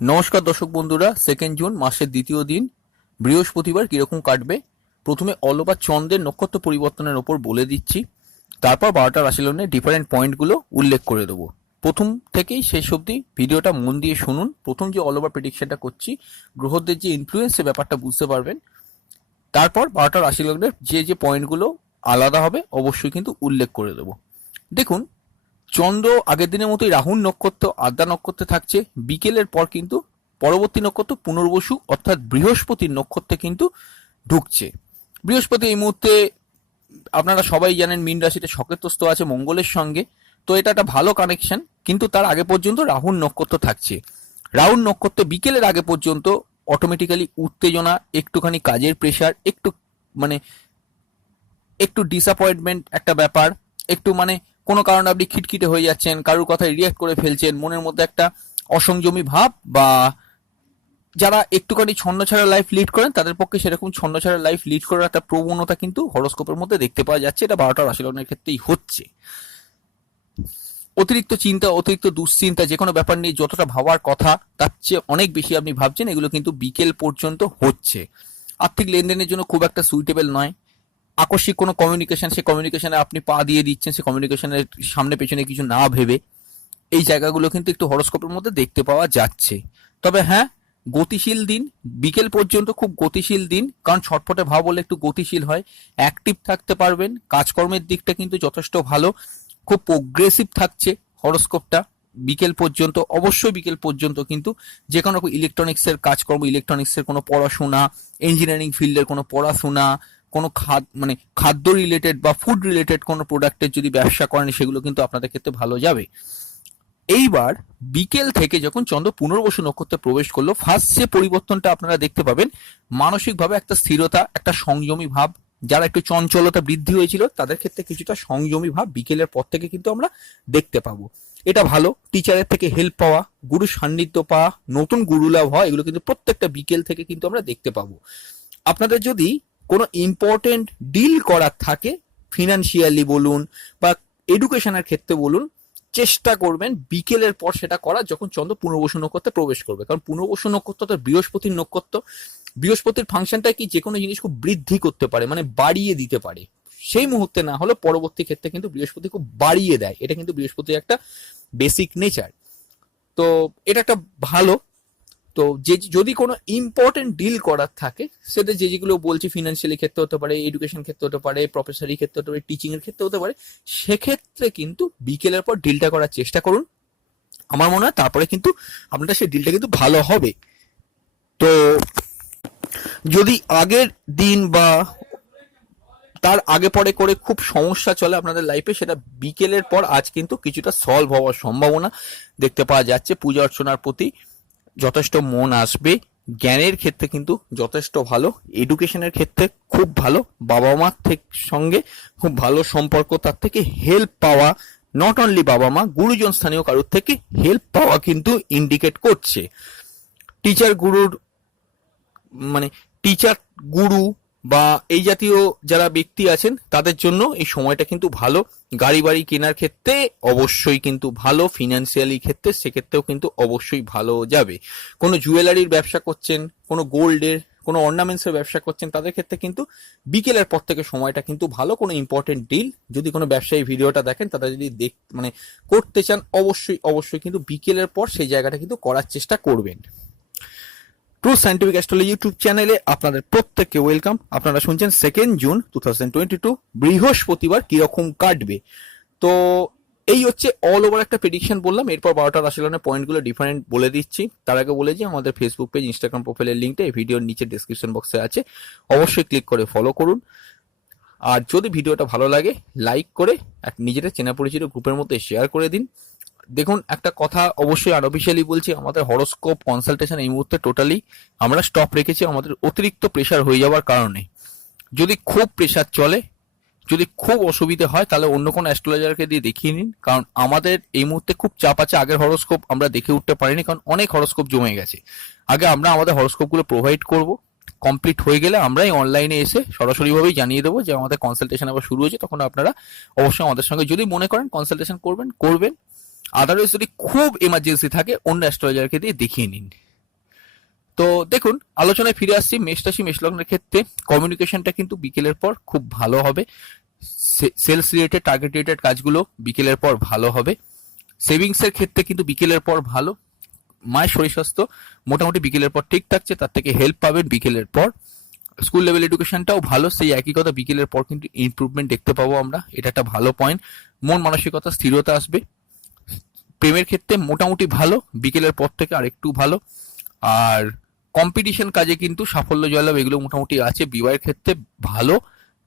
নমস্কার দর্শক বন্ধুরা, 2 জুন মাসের দ্বিতীয় দিন বৃহস্পতিবার কিরকম কাটবে প্রথমে অল বা চন্দ্রের নক্ষত্র পরিবর্তনের ওপর বলে দিচ্ছি, তারপর 12টা রাশিলগ্নের ডিফারেন্ট পয়েন্টগুলো উল্লেখ করে দেবো। প্রথম থেকেই শেষ অবধি ভিডিওটা মন দিয়ে শুনুন। প্রথম যে অল ওভার প্রেডিকশনটা করছি, গ্রহদের যে ইনফ্লুয়েন্সের ব্যাপারটা বুঝতে পারবেন। তারপর 12টা রাশিলগ্নের যে পয়েন্টগুলো আলাদা হবে অবশ্যই কিন্তু উল্লেখ করে দেবো। দেখুন, চন্দ্র আগের দিনের মতোই রাহুর নক্ষত্র আদ্রা নক্ষত্রে থাকছে। বিকেলের পর কিন্তু পরবর্তী নক্ষত্র পুনর্বসু অর্থাৎ বৃহস্পতির নক্ষত্রে কিন্তু ঢুকছে। বৃহস্পতি এই মুহূর্তে আপনারা সবাই জানেন মীন রাশিতে সকেতস্থ আছে মঙ্গলের সঙ্গে, তো এটা একটা ভালো কানেকশন। কিন্তু তার আগে পর্যন্ত রাহুর নক্ষত্র থাকছে। রাহুর নক্ষত্র বিকেলের আগে পর্যন্ত অটোমেটিক্যালি উত্তেজনা, একটুখানি কাজের প্রেশার, একটু ডিসঅ্যাপয়েন্টমেন্ট একটা ব্যাপার, একটু কোনো কারণে আপনি খিটখিটে হয়ে যাচ্ছেন, কারোর কথায় রিয়াক্ট করে ফেলছেন, মনের মধ্যে একটা অসংযমী ভাব, বা যারা একটুখানি ছন্নছাড়া লাইফ লিড করেন তাদের পক্ষে সেরকম ছন্নছাড়া লাইফ লিড করার একটা প্রবণতা কিন্তু হরোস্কোপের মধ্যে দেখতে পাওয়া যাচ্ছে। এটা 12টা রাশিলগ্নের ক্ষেত্রেই হচ্ছে। অতিরিক্ত চিন্তা, অতিরিক্ত দুশ্চিন্তা, যে কোনো ব্যাপার নিয়ে যতটা ভাবার কথা তার চেয়ে অনেক বেশি আপনি ভাবছেন, এগুলো কিন্তু বিকেল পর্যন্ত হচ্ছে। আর্থিক লেনদেনের জন্য খুব একটা সুইটেবল নয়। আকস্মিক কোনো কমিউনিকেশন, সেই কমিউনিকেশনে আপনি পা দিয়ে দিচ্ছেন, সেই কমিউনিকেশনের সামনে পেছনে কিছু না ভেবে, এই জায়গাগুলো কিন্তু একটু হরোস্কোপের মধ্যে দেখতে পাওয়া যাচ্ছে। তবে হ্যাঁ, গতিশীল দিন, বিকেল পর্যন্ত খুব গতিশীল দিন, কারণ ছটফটে ভাব বলে একটু গতিশীল হয়। অ্যাক্টিভ থাকতে পারবেন, কাজকর্মের দিকটা কিন্তু যথেষ্ট ভালো, খুব প্রোগ্রেসিভ থাকছে হরোস্কোপটা বিকেল পর্যন্ত। অবশ্যই বিকেল পর্যন্ত কিন্তু যে কোনো ইলেকট্রনিক্সের কাজকর্ম, ইলেকট্রনিক্সের কোনো পড়াশোনা, ইঞ্জিনিয়ারিং ফিল্ডের কোনো পড়াশোনা, কোনো খাদ্য রিলেটেড বা ফুড রিলেটেড কোনো প্রোডাক্টের যদি ব্যবসা করেন, সেগুলো কিন্তু আপনাদের ক্ষেত্রে ভালো যাবে। এইবার বিকেল থেকে যখন চন্দ্র পুনর্বসু নক্ষত্রে প্রবেশ করলো, ফার্স্ট যে পরিবর্তনটা আপনারা দেখতে পাবেন, মানসিকভাবে একটা স্থিরতা, একটা সংযমী ভাব। যারা একটু চঞ্চলতা বৃদ্ধি হয়েছিল তাদের ক্ষেত্রে কিছুটা সংযমী ভাব বিকেলের পর থেকে কিন্তু আমরা দেখতে পাবো। এটা ভালো। টিচারের থেকে হেল্প পাওয়া, গুরু সান্নিধ্য পাওয়া, নতুন গুরু লাভ হওয়া, এগুলো কিন্তু প্রত্যেকটা বিকেল থেকে কিন্তু আমরা দেখতে পাবো। আপনাদের যদি কোনো ইম্পর্টেন্ট ডিল করার থাকে, ফিনান্সিয়ালি বলুন বা এডুকেশনের ক্ষেত্রে বলুন, চেষ্টা করবেন বিকেলের পর সেটা করা, যখন চন্দ্র পুনর্বসু নক্ষত্রে প্রবেশ করবে। কারণ পুনর্বসু নক্ষত্র তো বৃহস্পতির নক্ষত্র। বৃহস্পতির ফাংশনটা কি, যে কোনো জিনিস খুব বৃদ্ধি করতে পারে, বাড়িয়ে দিতে পারে। সেই মুহূর্তে না হলে পরবর্তী ক্ষেত্রে কিন্তু বৃহস্পতি খুব বাড়িয়ে দেয়। এটা কিন্তু বৃহস্পতির একটা বেসিক নেচার। তো এটা একটা ভালো। তো যদি কোনো ইম্পর্টেন্ট ডিল করার থাকে, সেটা যেগুলো বলছি, ফিনান্সিয়ালি ক্ষেত্রে হতে পারে, এডুকেশন ক্ষেত্রে হতে পারে, প্রফেসরি ক্ষেত্রে হতে পারে, টিচিং এর ক্ষেত্রে হতে পারে, সেক্ষেত্রে কিন্তু বিকেলের পর ডিলটা করার চেষ্টা করুন। আমার মনে হয় তারপরে কিন্তু আপনার সেই ডিলটা কিন্তু ভালো হবে। তো যদি আগের দিন বা তার আগে পরে করে খুব সমস্যা চলে আপনাদের লাইফে, সেটা বিকেলের পর আজ কিন্তু কিছুটা সলভ হওয়ার সম্ভাবনা দেখতে পাওয়া যাচ্ছে। পূজা অর্চনার প্রতি যথেষ্ট মন আসবে। জ্ঞানের ক্ষেত্রে কিন্তু যথেষ্ট ভালো। এডুকেশনের ক্ষেত্রে খুব ভালো। বাবা মার সঙ্গে খুব ভালো সম্পর্ক, তার থেকে হেল্প পাওয়া, নট অনলি বাবা মা, গুরুজন স্থানীয় কারোর থেকে হেল্প পাওয়া কিন্তু ইন্ডিকেট করছে। টিচার গুরুর মানে টিচার গুরু বা এই জাতীয় যারা ব্যক্তি আছেন তাদের জন্য এই সময়টা কিন্তু ভালো। গাড়ি বাড়ি কেনার ক্ষেত্রে অবশ্যই কিন্তু ভালো। ফিনান্সিয়ালি ক্ষেত্রে সেক্ষেত্রেও কিন্তু অবশ্যই ভালো যাবে। কোনো জুয়েলারির ব্যবসা করছেন, কোনো গোল্ডের, কোনো অর্নামেন্টসের ব্যবসা করছেন, তাদের ক্ষেত্রে কিন্তু বিকেলের পর থেকে সময়টা কিন্তু ভালো। কোনো ইম্পর্টেন্ট ডিল যদি কোনো ব্যবসায়ী ভিডিওটা দেখেন, তারা যদি করতে চান, অবশ্যই কিন্তু বিকেলের পর সেই জায়গাটা কিন্তু করার চেষ্টা করবেন। ট্রু সায়েন্টিফিক অ্যাস্ট্রোলজি ইউটিউব চ্যানেলে আপনাদের প্রত্যেককে ওয়েলকাম। আপনারা শুনছেন 2 জুন 2022 বৃহস্পতিবার কিরকম কাটবে। তো এই হচ্ছে অল ওভার একটা প্রেডিকশন বললাম। এরপর 12টা রাশিলগ্নের পয়েন্টগুলো ডিফারেন্ট বলে দিচ্ছি। তার আগে বলে যে আমাদের ফেসবুক পেজ, ইনস্টাগ্রাম প্রোফাইলের লিঙ্কটা এই ভিডিওর নিচে ডেসক্রিপশন বক্সে আছে, অবশ্যই ক্লিক করে ফলো করুন। আর যদি ভিডিওটা ভালো লাগে, লাইক করে নিজেদের চেনা পরিচিত গ্রুপের মধ্যে শেয়ার করে দিন। দেখুন, একটা কথা অবশ্যই আনঅফিসিয়ালি বলছি, আমাদের হরোস্কোপ কনসালটেশন এই মুহূর্তে টোটালি আমরা স্টপ রেখেছি আমাদের অতিরিক্ত প্রেশার হয়ে যাওয়ার কারণে। যদি খুব প্রেশার চলে, যদি খুব অসুবিধে হয়, তাহলে অন্য কোনো অ্যাস্ট্রোলজারকে দিয়ে দেখিয়ে নিন। কারণ আমাদের এই মুহূর্তে খুব চাপ আছে। আগের হরোস্কোপ আমরা দেখে উঠতে পারিনি, কারণ অনেক হরোস্কোপ জমে গেছে। আগে আমরা আমাদের হরোস্কোপগুলো প্রোভাইড করব, কমপ্লিট হয়ে গেলে আমরাই অনলাইনে এসে সরাসরিভাবেই জানিয়ে দেবো যে আমাদের কনসালটেশন আবার শুরু হয়েছে। তখন আপনারা অবশ্যই আমাদের সঙ্গে যদি মনে করেন কনসালটেশন করবেন। আদারওয়াইজ যদি খুব এমার্জেন্সি থাকে, অন্য অ্যাস্ট্রোলজারকে দিয়ে দেখিয়ে নিন। তো দেখুন, আলোচনায় ফিরে আসছি। মেষ রাশি মেষ লগ্নের ক্ষেত্রে কমিউনিকেশনটা কিন্তু বিকেলের পর খুব ভালো হবে। সেলস রিলেটেড, টার্গেট রিলেটেড কাজগুলো বিকেলের পর ভালো হবে। সেভিংস এর ক্ষেত্রে কিন্তু বিকেলের পর ভালো। মায়ের শরীর স্বাস্থ্য মোটামুটি বিকেলের পর ঠিক থাকছে, তার থেকে হেল্প পাবেন বিকেলের পর। স্কুল লেভেল এডুকেশনটাও ভালো, সেই একই কথা, বিকেলের পর কিন্তু ইমপ্রুভমেন্ট দেখতে পাবো আমরা, এটা একটা ভালো পয়েন্ট। মন মানসিকতা স্থিরতা আসবে। প্রেমের ক্ষেত্রে মোটামুটি ভালো, বিকেলের পর থেকে আর একটু ভালো। আর কম্পিটিশন কাজে কিন্তু সাফল্য জয়লাভ এগুলো মোটামুটি আছে। বিবাহের ক্ষেত্রে ভালো,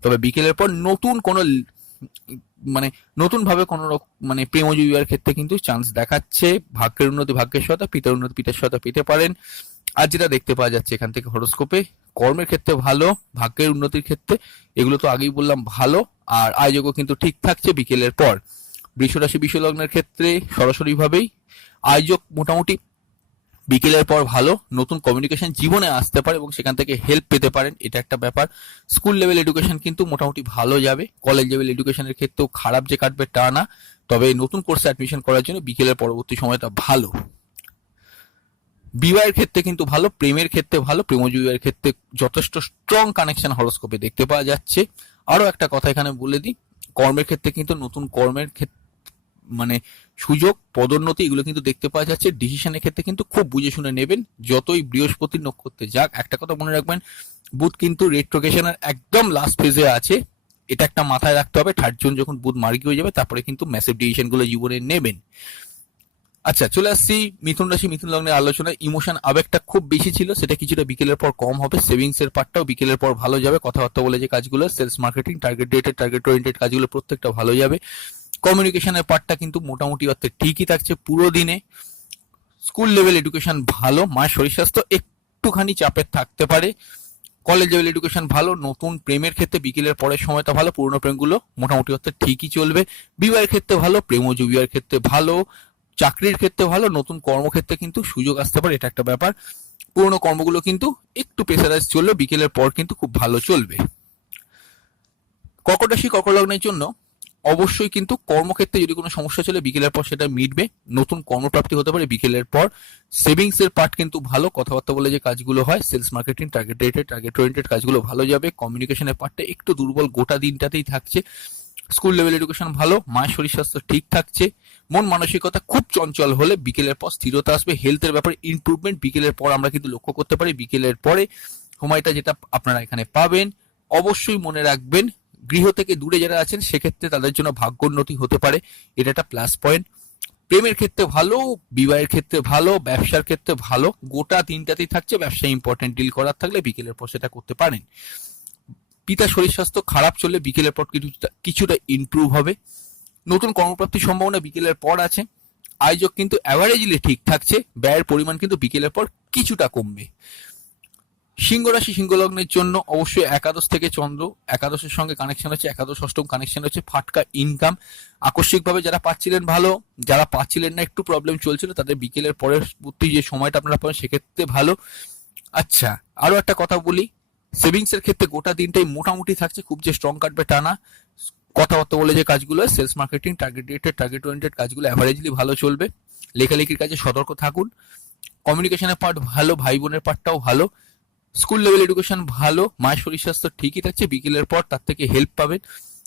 তবে বিকেলের পর নতুন কোনো মানে নতুন ভাবে কোনো মানে প্রেমজ বিবাহের ক্ষেত্রে কিন্তু চান্স দেখাচ্ছে। ভাগ্যের উন্নতি ভাগ্যের সহায়তা, পিতার উন্নতি পিতার সহায়তা পেতে পারেন। আর যেটা দেখতে পাওয়া যাচ্ছে এখান থেকে হরোস্কোপে, কর্মের ক্ষেত্রে ভালো, ভাগ্যের উন্নতির ক্ষেত্রে এগুলো তো আগেই বললাম ভালো। আর আয়োজকও কিন্তু ঠিক থাকছে বিকেলের পর। বৃষ রাশি বৃষ লগ্নের ক্ষেত্রে সরাসরি ভাবেই আয়োজক মোটামুটি বিকেলের পর ভালো, নতুন কমিউনিকেশন জীবনে আসতে পারে এবং সেখান থেকে হেল্প পেতে পারেন, এটা একটা ব্যাপার। স্কুল লেভেল এডুকেশন কিন্তু মোটামুটি ভালো যাবে। কলেজ লেভেল এডুকেশনের ক্ষেত্রেও খারাপ যে কাটবে তা না, তবে নতুন কোর্সে অ্যাডমিশন করার জন্য বিকেলের পরবর্তী সময়টা ভালো। বিবাহের ক্ষেত্রে কিন্তু ভালো, প্রেমের ক্ষেত্রে ভালো, প্রেমজ বিবাহের ক্ষেত্রে যথেষ্ট স্ট্রং কানেকশন হরোস্কোপে দেখতে পাওয়া যাচ্ছে। আরো একটা কথা এখানে বলে দিই, কর্মের ক্ষেত্রে কিন্তু নতুন কর্মের ক্ষেত্রে মানে সুযোগ, পদোন্নতি এগুলো কিন্তু দেখতে পাওয়া যাচ্ছে। ডিসিশনের ক্ষেত্রে কিন্তু খুব বুঝে শুনে নেবেন, যতই বৃহস্পতির নক্ষত্রে যাক। একটা কথা মনে রাখবেন, বুধ কিন্তু রেট্রোগেশনের একদম লাস্ট ফেজে আছে, এটা একটা মাথায় রাখতে হবে। 3rd জুন যখন বুধ মার্গী হয়ে যাবে, তারপরে কিন্তু ম্যাসিভ ডিসিশন গুলো জীবনে নেবেন। আচ্ছা, চলে আসছি মিথুন রাশি মিথুন লগ্নের আলোচনায়। ইমোশন আবেগটা খুব বেশি ছিল, সেটা কিছুটা বিকেলের পর কম হবে। সেভিংস এর পার্টটাও বিকেলের পর ভালো যাবে। কথাবার্তা বলে যে কাজগুলো, sales marketing, target dated, target oriented কাজগুলো প্রত্যেকটা ভালো যাবে। কমিউনিকেশনের পার্টটা কিন্তু মোটামুটি অর্থে ঠিকই থাকছে পুরো দিনে। স্কুল লেভেল এডুকেশন ভালো, মায়ের শরীর স্বাস্থ্য একটুখানি চাপের থাকতে পারে। কলেজ লেভেল এডুকেশন ভালো, নতুন প্রেমের ক্ষেত্রে বিকেলের পরের সময়টা ভালো, পুরনো প্রেমগুলো মোটামুটি অর্থে ঠিকই চলবে। বিবাহের ক্ষেত্রে ভালো, প্রেমজ বিবাহের ক্ষেত্রে ভালো, চাকরির ক্ষেত্রে ভালো, নতুন কর্মক্ষেত্রে কিন্তু সুযোগ আসতে পারে, এটা একটা ব্যাপার। পুরনো কর্মগুলো কিন্তু একটু প্রেসারাইজ চলবে, বিকেলের পর কিন্তু খুব ভালো চলবে। কর্কট রাশি কর্কট লগ্নের জন্য অবশ্যই কিন্তু কর্মক্ষেত্রে যদি কোনো সমস্যা চলে বিকেলের পর সেটা মিটবে, নতুন কর্মপ্রাপ্তি হতে পারে বিকেলের পর। সেভিংস এর পার্ট কিন্তু ভালো, কথাবার্তা বলে যে কাজগুলো হয়, sales marketing, target dated, target oriented কাজগুলো ভালো যাবে। কমিউনিকেশনের পার্টটা একটু দুর্বল গোটা দিনটাতেই থাকছে। স্কুল লেভেল এডুকেশন ভালো, মায়ের শরীর স্বাস্থ্য ঠিক থাকছে। মন মানসিকতা খুব চঞ্চল হলে বিকেলের পর স্থিরতা আসবে। হেলথের ব্যাপারে ইমপ্রুভমেন্ট বিকেলের পর আমরা কিন্তু লক্ষ্য করতে পারি। বিকেলের পরে সময়টা যেটা আপনারা এখানে পাবেন, অবশ্যই মনে রাখবেন, গৃহ থেকে দূরে যারা আছেন সেক্ষেত্রে তাদের জন্য ভাগ্যোন্নতি হতে পারে, এটা একটা প্লাস পয়েন্ট। প্রেমের ক্ষেত্রে ভালো, বিবাহের ক্ষেত্রে ভালো, ব্যবসার ক্ষেত্রে ভালো, গোটা দিনটাতেই থাকছে। ব্যবসায় ইম্পর্টেন্ট ডিল করার থাকলে বিকেলের পর সেটা করতে পারেন। পিতার শরীর স্বাস্থ্য খারাপ চললে বিকেলের পর কিছুটা ইমপ্রুভ হবে। নতুন কর্মপ্রাপ্তির সম্ভাবনা বিকেলের পর আছে। আয়োজক কিন্তু অ্যাভারেজলি ঠিক থাকছে, ব্যয়ের পরিমাণ কিন্তু বিকেলের পর কিছুটা কমবে। সিংহ রাশি সিংহ লগ্নের জন্য অবশ্যই একাদশ থেকে চন্দ্র, একাদশের সঙ্গে কানেকশন হচ্ছে, একাদশ অষ্টম কানেকশন হচ্ছে, ফাটকা ইনকাম। আকস্মিকভাবে যারা পাচ্ছিলেন ভালো, যারা পাচ্ছিলেন না একটু প্রবলেম চলছিল, তাদের বিকেলের পরবর্তী যে সময়টা আপনারা পাবেন সেক্ষেত্রে ভালো। আচ্ছা, আরো একটা কথা বলি, সেভিংস এর ক্ষেত্রে গোটা দিনটাই মোটামুটি থাকছে, খুব যে স্ট্রং কাটবে টা না। কথাবার্তা বলে যে কাজগুলো, sales marketing, target dated, target oriented কাজগুলো অ্যাভারেজলি ভালো চলবে। লেখালেখির কাজে সতর্ক থাকুন। কমিউনিকেশনের পার্ট ভালো, ভাই বোনের পার্টটাও ভালো। স্কুল লেভেল এডুকেশন ভালো, মায়ের শরীর স্বাস্থ্য ঠিকই থাকছে, বিকেলের পর তার থেকে হেল্প পাবেন।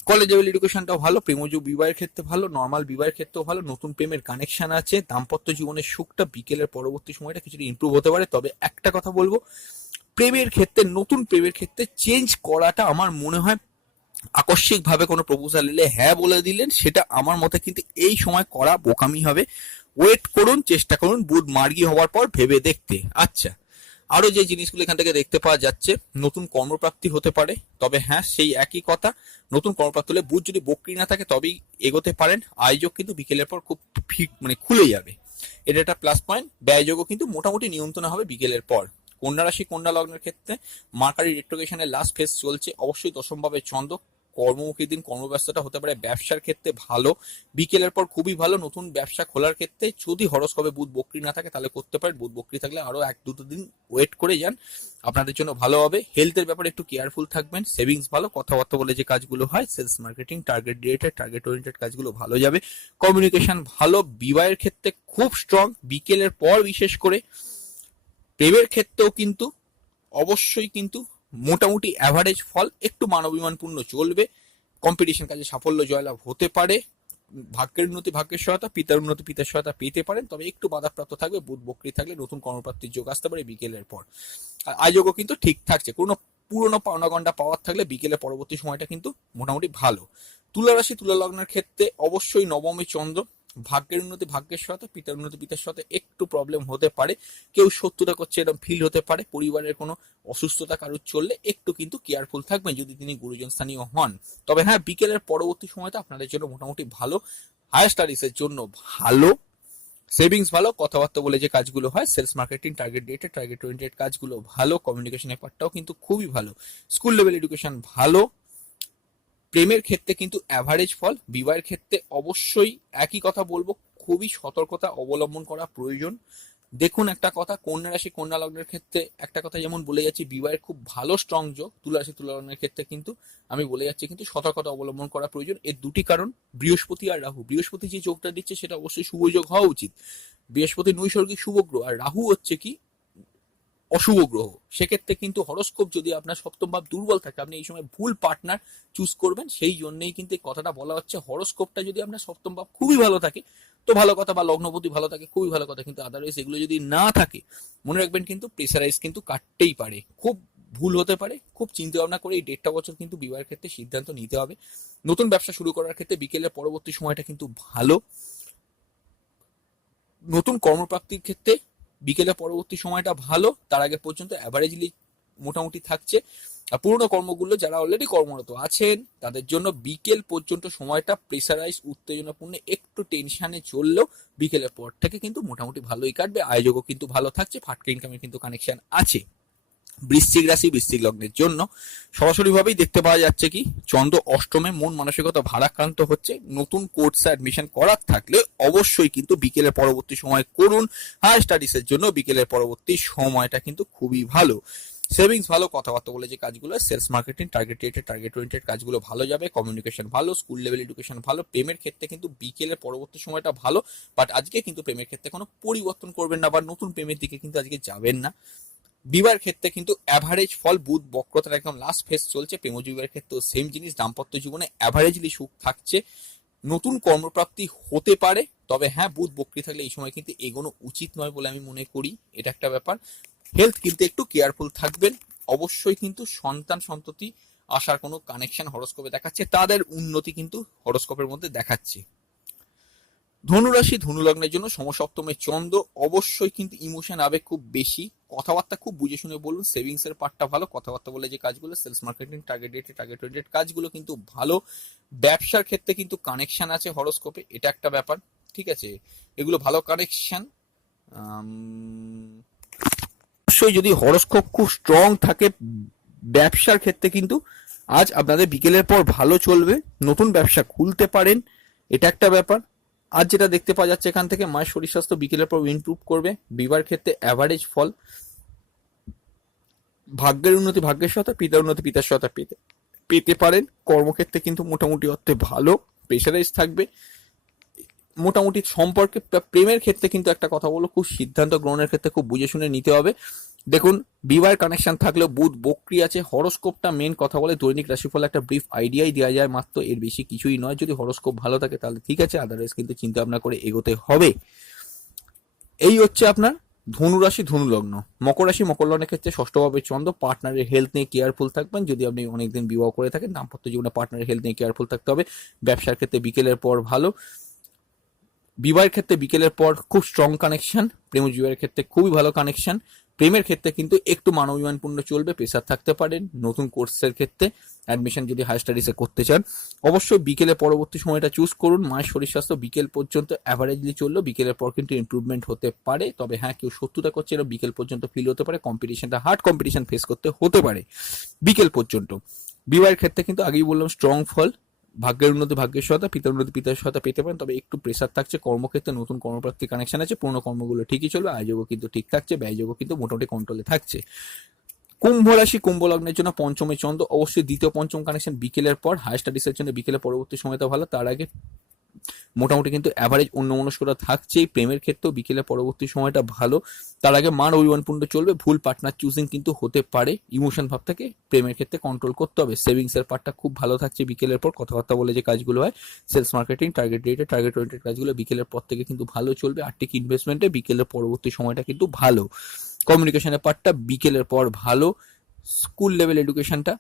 কলেজ লেভেল এডুকেশনটাও ভালো, প্রেমজ বিবাহের ক্ষেত্রে ভালো, নর্মাল বিবাহের ক্ষেত্রেও ভালো, নতুন প্রেমের কানেকশন আছে। দাম্পত্য জীবনের সুখটা বিকেলের পরবর্তী সময়টা কিছুটা ইমপ্রুভ হতে পারে। তবে একটা কথা বলবো, প্রেমের ক্ষেত্রে, নতুন প্রেমের ক্ষেত্রে চেঞ্জ করাটা আমার মনে হয়, আকস্মিকভাবে কোনো প্রপোজাল এলে হ্যাঁ বলে দিলেন, সেটা আমার মতে কিন্তু এই সময় করা বোকামি হবে। ওয়েট করুন, চেষ্টা করুন বুধ মার্গী হওয়ার পর ভেবে দেখতে। আচ্ছা, আরো যে জিনিসগুলো এখান থেকে দেখতে পাওয়া যাচ্ছে, নতুন কর্মপ্রাপ্তি হতে পারে। তবে হ্যাঁ, সেই একই কথা, নতুন কর্মপ্রাপ্তি হলে বুধ যদি বক্রী না থাকে তবেই এগোতে পারেন। আয়োজক কিন্তু বিকেলের পর খুব খুলে যাবে, এটা একটা প্লাস পয়েন্ট। ব্যয়যোগও কিন্তু মোটামুটি নিয়ন্ত্রণ হবে বিকেলের পর। কন্যা রাশি কন্যা লগ্নের ক্ষেত্রে মার্কারি রেট্রোগেশনের লাস্ট ফেজ চলছে, অবশ্যই দশমভাবে চন্দ্র, কর্মমুখী দিন, কর্মব্যস্ততা হতে পারে। ব্যবসার ক্ষেত্রে ভালো, বিকেলের পর খুবই ভালো। নতুন ব্যবসা খোলার ক্ষেত্রে যদি হরস্কোপে বুধ বক্রী না থাকে তাহলে করতে পারেন, বুধ বক্রী থাকলে আরো 1-2 দিন ওয়েট করে যান, আপনাদের জন্য ভালো হবে। হেলথের ব্যাপারে একটু কেয়ারফুল থাকবেন। সেভিংস ভালো, কথাবার্তা বলে যে কাজগুলো হয়, sales marketing, target related, target oriented কাজগুলো ভালো যাবে। কমিউনিকেশন ভালো, বিবাহের ক্ষেত্রে খুব স্ট্রং বিকেলের পর, বিশেষ করে প্রেমের ক্ষেত্রেও কিন্তু অবশ্যই কিন্তু মোটামুটি অ্যাভারেজ ফল, একটু মানবিমানপূর্ণ চলবে, কম্পিটিশন কাজে সাফল্য জয়লাভ হতে পারে, ভাগ্যের উন্নতি ভাগ্যের সহায়তা, পিতার উন্নতি পিতার সহায়তা পেতে পারেন, তবে একটু বাধাপ্রাপ্ত থাকবে, বুধ বক্রী থাকলে নতুন কর্মপ্রাপ্তির যোগ আসতে পারে বিকেলের পর। আর আয়োগও কিন্তু ঠিক থাকছে, কোনো পুরনো পাওনা গন্ডা পাওয়ার থাকলে বিকেলের পরবর্তী সময়টা কিন্তু মোটামুটি ভালো। তুলা রাশি তুলা লগ্নের ক্ষেত্রে অবশ্যই নবমী চন্দ্র, ভাগ্যের উন্নতি ভাগ্যের সহায়তা, পিতার উন্নতি পিতার সহায়তা, একটু প্রবলেম হতে পারে, কেউ শত্রুতা করছে এরকম ফিল হতে পারে, পরিবারের কোনো অসুস্থতা কারোর চললে একটু কিন্তু কেয়ারফুল থাকবেন যদি তিনি গুরুজন স্থানীয় হন। তবে হ্যাঁ, বিকেলের পরবর্তী সময়টা আপনাদের জন্য মোটামুটি ভালো, হায়ার স্টাডিজের জন্য ভালো, সেভিংস ভালো, কথাবার্তা বলে যে কাজগুলো হয়, sales marketing, target dated target oriented কাজগুলো ভালো, কমিউনিকেশনের পার্টটাও কিন্তু খুবই ভালো, স্কুল লেভেল এডুকেশন ভালো। প্রেমের ক্ষেত্রে কিন্তু অ্যাভারেজ ফল, বিবাহের ক্ষেত্রে অবশ্যই একই কথা বলবো, খুবই সতর্কতা অবলম্বন করা প্রয়োজন। দেখুন একটা কথা, কন্যা রাশি কন্যা লগ্নের ক্ষেত্রে একটা কথা যেমন বলে যাচ্ছি, বিবাহের খুব ভালো স্ট্রং যোগ, তুলা রাশি তুলা লগ্নের ক্ষেত্রে কিন্তু আমি বলে যাচ্ছি কিন্তু সতর্কতা অবলম্বন করা প্রয়োজন। এর দুটি কারণ, বৃহস্পতি আর রাহু। বৃহস্পতি যে যোগটা দিচ্ছে সেটা অবশ্যই শুভ যোগ হওয়া উচিত, বৃহস্পতি নৈসর্গিক শুভ গ্রহ, আর রাহু হচ্ছে কি অশুভ গ্রহ। সেক্ষেত্রে কিন্তু হরোস্কোপ যদি আপনার সপ্তম ভাব দুর্বল থাকে, আপনি এই সময় ভুল পার্টনার চুজ করবেন, সেই জন্যই কিন্তু এই কথাটা বলা হচ্ছে। হরোস্কোপটা যদি আপনার সপ্তম ভাব খুবই ভালো থাকে তো ভালো কথা, বা লগ্নপতি ভালো থাকে খুবই ভালো কথা, কিন্তু আদারওয়াইজ এগুলো যদি না থাকে মনে রাখবেন কিন্তু প্রেসারাইজ কিন্তু কাটতেই পারে, খুব ভুল হতে পারে। খুব চিন্তা ভাবনা করে এই 1.5 বছর কিন্তু বিবাহের ক্ষেত্রে সিদ্ধান্ত নিতে হবে। নতুন ব্যবসা শুরু করার ক্ষেত্রে বিকেলের পরবর্তী সময়টা কিন্তু ভালো, নতুন কর্মপ্রাপ্তির ক্ষেত্রে বিকেলের পরবর্তী সময়টা ভালো, তার আগে পর্যন্ত অ্যাভারেজলি মোটামুটি থাকছে। আর পুরোনো কর্মগুলো যারা অলরেডি কর্মরত আছেন তাদের জন্য বিকেল পর্যন্ত সময়টা প্রেসারাইজ উত্তেজনাপূর্ণ, একটু টেনশনে চললেও বিকেলের পর থেকে কিন্তু মোটামুটি ভালোই কাটবে। আয়োজকও কিন্তু ভালো থাকছে, ফাটকা ইনকামের কিন্তু কানেকশন আছে। বৃশ্চিক রাশি বৃশ্চিক লগ্নের জন্য সরাসরি ভাবেই দেখতে পাওয়া যাচ্ছে কি চন্দ্র অষ্টমে, মন মানসিকতা ভারাক্রান্ত হচ্ছে। নতুন কোর্সে অ্যাডমিশন করার থাকলে অবশ্যই কিন্তু বিকেলের পরবর্তী সময় করুন। হায়ার স্টাডিজের জন্য বিকেলের পরবর্তী সময়টা কিন্তু খুবই ভালো, সেভিংস ভালো, কথাবার্তা বলে যে কাজগুলো, sales marketing, target rated target oriented কাজগুলো ভালো যাবে, কমিউনিকেশন ভালো, স্কুল লেভেল এডুকেশন ভালো। প্রেমের ক্ষেত্রে কিন্তু বিকেলের পরবর্তী সময়টা ভালো, বাট আজকে কিন্তু প্রেমের ক্ষেত্রে কোনো পরিবর্তন করবেন না বা নতুন প্রেমের দিকে কিন্তু আজকে যাবেন না। বিবাহের ক্ষেত্রে কিন্তু অ্যাভারেজ ফল, বুধ বক্রতার একদম লাস্ট ফেজ চলছে, প্রেমজ বিবাহের ক্ষেত্রেও সেম জিনিস, দাম্পত্য জীবনে অ্যাভারেজলি সুখ থাকছে, নতুন কর্মপ্রাপ্তি হতে পারে। তবে হ্যাঁ, বুধ বক্রী থাকলে এই সময় কিন্তু এগোনো উচিত নয় বলে আমি মনে করি, এটা একটা ব্যাপার। হেলথ কিন্তু একটু কেয়ারফুল থাকবেন। অবশ্যই কিন্তু সন্তান সন্ততি আসার কোনো কানেকশন হরোস্কোপে দেখাচ্ছে, তাদের উন্নতি কিন্তু হরোস্কোপের মধ্যে দেখাচ্ছে। ধনুরাশি ধনুলগ্নের জন্য সমসপ্তমের চন্দ্র, অবশ্যই কিন্তু ইমোশন আবেগ খুব বেশি, কথাবার্তা খুব বুঝে শুনে বলুন, সেভিংস এর পার্টটা ভালো, কথাবার্তা বলে যে কাজগুলো, sales marketing, target dated target oriented কাজগুলো কিন্তু ভালো। ব্যবসার ক্ষেত্রে কিন্তু কানেকশন আছে হরোস্কোপে, এটা একটা ব্যাপার, ঠিক আছে, এগুলো ভালো কানেকশন। অবশ্যই যদি হরোস্কোপ খুব স্ট্রং থাকে ব্যবসার ক্ষেত্রে কিন্তু আজ আপনাদের বিকেলের পর ভালো চলবে, নতুন ব্যবসা খুলতে পারেন, এটা একটা ব্যাপার। আজ যেটা দেখতে পাওয়া যাচ্ছে এখান থেকে, মায়ের শরীর স্বাস্থ্য বিকেলের পর ইমপ্রুভ করবে। বিবাহের ক্ষেত্রে অ্যাভারেজ ফল, ভাগ্যের উন্নতি ভাগ্যের সহায়তা, পিতার উন্নতি পিতার সহায়তা পেতে পারেন। কর্মক্ষেত্রে কিন্তু মোটামুটি অর্থে ভালো, প্রেশারাইজ থাকবে। মোটামুটি সম্পর্কে প্রেমের ক্ষেত্রে কিন্তু একটা কথা বলো, খুব সিদ্ধান্ত গ্রহণের ক্ষেত্রে খুব বুঝে শুনে নিতে হবে। দেখুন, বিবাহের কানেকশন থাকলেও বুধ বক্রী আছে, হরোস্কোপটা মেন কথা বলে, দৈনিক রাশিফল একটা ব্রিফ আইডিয়াই দেওয়া যায় মাত্র, এর বেশি কিছুই নয়। যদি হরোস্কোপ ভালো থাকে তাহলে ঠিক আছে, আদারওয়াইজ কিন্তু চিন্তা ভাবনা করে এগোতে হবে। এই হচ্ছে আপনার ধনুরাশি ধনুলগ্ন। মকর রাশি মকর লগ্নের ক্ষেত্রে ষষ্ঠভাবে চন্দ্র, পার্টনারের হেলথ নিয়ে কেয়ারফুল থাকবেন। যদি আপনি অনেকদিন বিবাহ করে থাকেন, দাম্পত্য জীবনে পার্টনারের হেলথ নিয়ে কেয়ারফুল থাকতে হবে। ব্যবসার ক্ষেত্রে বিকেলের পর ভালো, বিবাহের ক্ষেত্রে বিকেলের পর খুব স্ট্রং কানেকশন, প্রেম বিবাহের ক্ষেত্রে খুবই ভালো কানেকশন। প্রেমের ক্ষেত্রে কিন্তু একটু মানবিমানপূর্ণ চলবে, প্রেসার থাকতে পারেন। নতুন কোর্সের ক্ষেত্রে অ্যাডমিশন যদি হায়ার স্টাডিজে করতে চান অবশ্যই বিকেলে পরবর্তী সময়টা চুজ করুন। মায়ের শরীর স্বাস্থ্য বিকেল পর্যন্ত অ্যাভারেজলি চললেও বিকেলের পর কিন্তু ইমপ্রুভমেন্ট হতে পারে। তবে হ্যাঁ, কেউ শত্রুতা করছে না, বিকেল পর্যন্ত ফিল হতে পারে, কম্পিটিশনটা হার্ড কম্পিটিশন ফেস করতে হতে পারে বিকেল পর্যন্ত। বিবাহের ক্ষেত্রে কিন্তু আগেই বললাম স্ট্রং ফল, ভাগ্যের উন্নতি ভাগ্যের সহায়তা, পিতার উন্নতি পিতার সহায়তা পেতে পারেন। তবে একটু প্রেসার থাকছে, কর্মক্ষেত্রে নতুন কর্মপ্রাপ্তির কানেকশন আছে, পুরোনো কর্মগুলো ঠিকই চলবে, আয়োগও কিন্তু ঠিক থাকছে, ব্যয়যোগও কিন্তু মোটামুটি কন্ট্রোলে থাকছে। কুম্ভ রাশি কুম্ভ লগ্নের জন্য পঞ্চমে চন্দ্র, অবশ্যই দ্বিতীয় পঞ্চম কানেকশন বিকেলের পর, হায়ার স্টাডিজের জন্য বিকেলের পরবর্তী সময়টা ভালো, তার আগে মোটামুটি কিন্তু অ্যাভারেজ অন্যমনস্কতা থাকছেই। প্রেমের ক্ষেত্রেও বিকেলের পরবর্তী সময়টা ভালো। তার আগে মান অভিমানপূর্ণ চলবে, ভুল পার্টনার চুজিং কিন্তু হতে পারে। ইমোশন ভাবটাকে প্রেমের ক্ষেত্রে কন্ট্রোল করতে হবে। সেভিংস এর পার্টটা খুব ভালো থাকছে বিকেলের পর। কথাবার্তা বলে যে কাজগুলো হয়, সেলস মার্কেটিং, টার্গেট রেটে, টার্গেট ওরিয়েন্টেড কাজগুলো বিকেলের পর থেকে কিন্তু ভালো চলবে। আর্থিক ইনভেস্টমেন্টে বিকেলের পরবর্তী সময়টা কিন্তু ভালো। কমিউনিকেশনের পার্টটা বিকেলের পর ভালো। স্কুল লেভেল এডুকেশনটা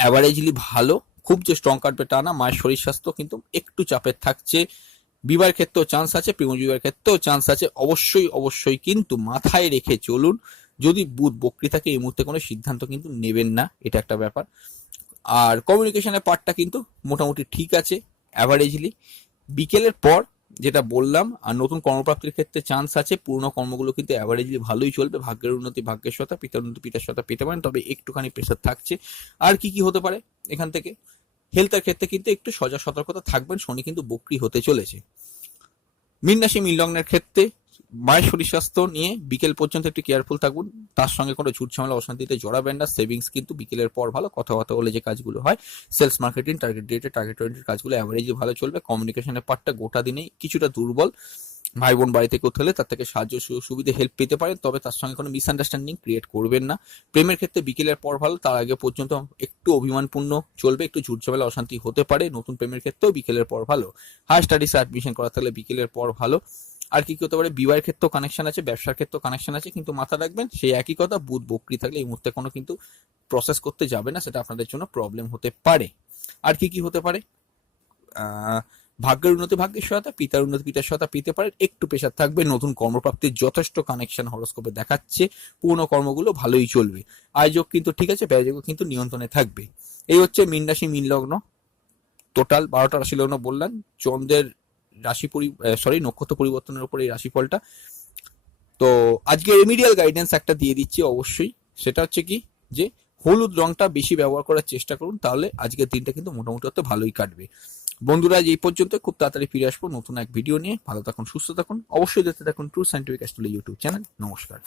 অ্যাভারেজলি ভালো, খুব যে স্ট্রং কাটবে তা না। মায়ের শরীর স্বাস্থ্য কিন্তু একটু চাপের থাকছে। বিবাহের ক্ষেত্রেও চান্স আছে, প্রেম বিবাহের ক্ষেত্রেও চান্স আছে। অবশ্যই অবশ্যই কিন্তু মাথায় রেখে চলুন, যদি বুধ বক্রী থাকে এই মুহূর্তে কোনো সিদ্ধান্ত কিন্তু নেবেন না, এটা একটা ব্যাপার। আর কমিউনিকেশনের পার্টটা কিন্তু মোটামুটি ঠিক আছে অ্যাভারেজলি। বিকেলের পর যেটা বললাম, আর নতুন কর্মপ্রাপ্তির ক্ষেত্রে চান্স আছে। পুরনো কর্মগুলো কিন্তু অ্যাভারেজলি ভালোই চলবে। ভাগ্যের উন্নতি, ভাগ্যের সতা, পিতার উন্নতি, পিতার সতা পেতে পারেন, তবে একটুখানি প্রেশার থাকছে। আর কি কি হতে পারে এখান থেকে? হেলথের ক্ষেত্রে কিন্তু একটু সজাগ সতর্কতা থাকবেন, শনি কিন্তু বক্রী হতে চলেছে। মীন রাশি মীন লগ্নের ক্ষেত্রে মায়ের শরীর স্বাস্থ্য নিয়ে বিকেল পর্যন্ত একটু কেয়ারফুল থাকুন। তার সঙ্গে কোনো ঝুট ঝামেলা অশান্তিতে জড়াবেন না। সেভিংস কিন্তু বিকেলের পর ভালো। কথাবার্তা বলে যে কাজগুলো হয়, সেলস মার্কেটিং, টার্গেট ডেটে, টার্গেট ওরিয়েন্টেড কাজগুলো অ্যাভারেজে ভালো চলবে। কমিউনিকেশনের পার্টটা গোটা দিনেই কিছুটা দুর্বল। ভাই বোন বাড়িতে কেউ হলে তার থেকে সাহায্য সুবিধে হেল্প পেতে পারেন, তবে তার সঙ্গে কোনো মিসআন্ডারস্ট্যান্ডিং ক্রিয়েট করবেন না। প্রেমের ক্ষেত্রে বিকেলের পর ভালো, তার আগে পর্যন্ত একটু অভিমানপূর্ণ চলবে, একটু ঝুট ঝামেলা অশান্তি হতে পারে। নতুন প্রেমের ক্ষেত্রেও বিকেলের পর ভালো। হায়ার স্টাডিসে অ্যাডমিশন করা থাকলে বিকেলের পর ভালো। আর কি কি হতে পারে? বিবাহের ক্ষেত্রেও কানেকশন আছে, ব্যবসার ক্ষেত্রেও কানেকশন আছে, কিন্তু মাথা রাখবেন সেই একই কথা, বুধ বক্রী থাকলে এই মুহূর্তে কোনো কিন্তু প্রসেস করতে যাবে না, সেটা আপনাদের জন্য প্রবলেম হতে পারে। আর কি কি হতে পারে? ভাগ্যের উন্নতি, ভাগ্যের সহায়তা, পিতার উন্নতি, পিতার সহায়তা পেতে পারেন। একটু প্রেশার থাকবে। নতুন কর্মপ্রাপ্তির যথেষ্ট কানেকশন হরোস্কোপে দেখাচ্ছে। পুরনো কর্মগুলো ভালোই চলবে। আয়োজক কিন্তু ঠিক আছে, ব্যয়যোগ কিন্তু নিয়ন্ত্রণে থাকবে। এই হচ্ছে মীন রাশি মীন লগ্ন। টোটাল 12টা রাশি লগ্ন বললাম। চন্দ্রের নক্ষত্র পরিবর্তনের উপর এই রাশিফলটা। তো আজকে রেমিডিয়াল গাইডেন্স একটা দিয়ে দিচ্ছি অবশ্যই। সেটা হচ্ছে কি, যে হলুদ রংটা বেশি ব্যবহার করার চেষ্টা করুন, তাহলে আজকের দিনটা কিন্তু মোটামুটি অত ভালোই কাটবে। বন্ধুরা, আজ এই পর্যন্ত। খুব তাড়াতাড়ি ফিরে আসবো নতুন এক ভিডিও নিয়ে। ভালো থাকুন, সুস্থ থাকুন, অবশ্যই দেখতে থাকুন true scientific astrology YouTube channel. নমস্কার।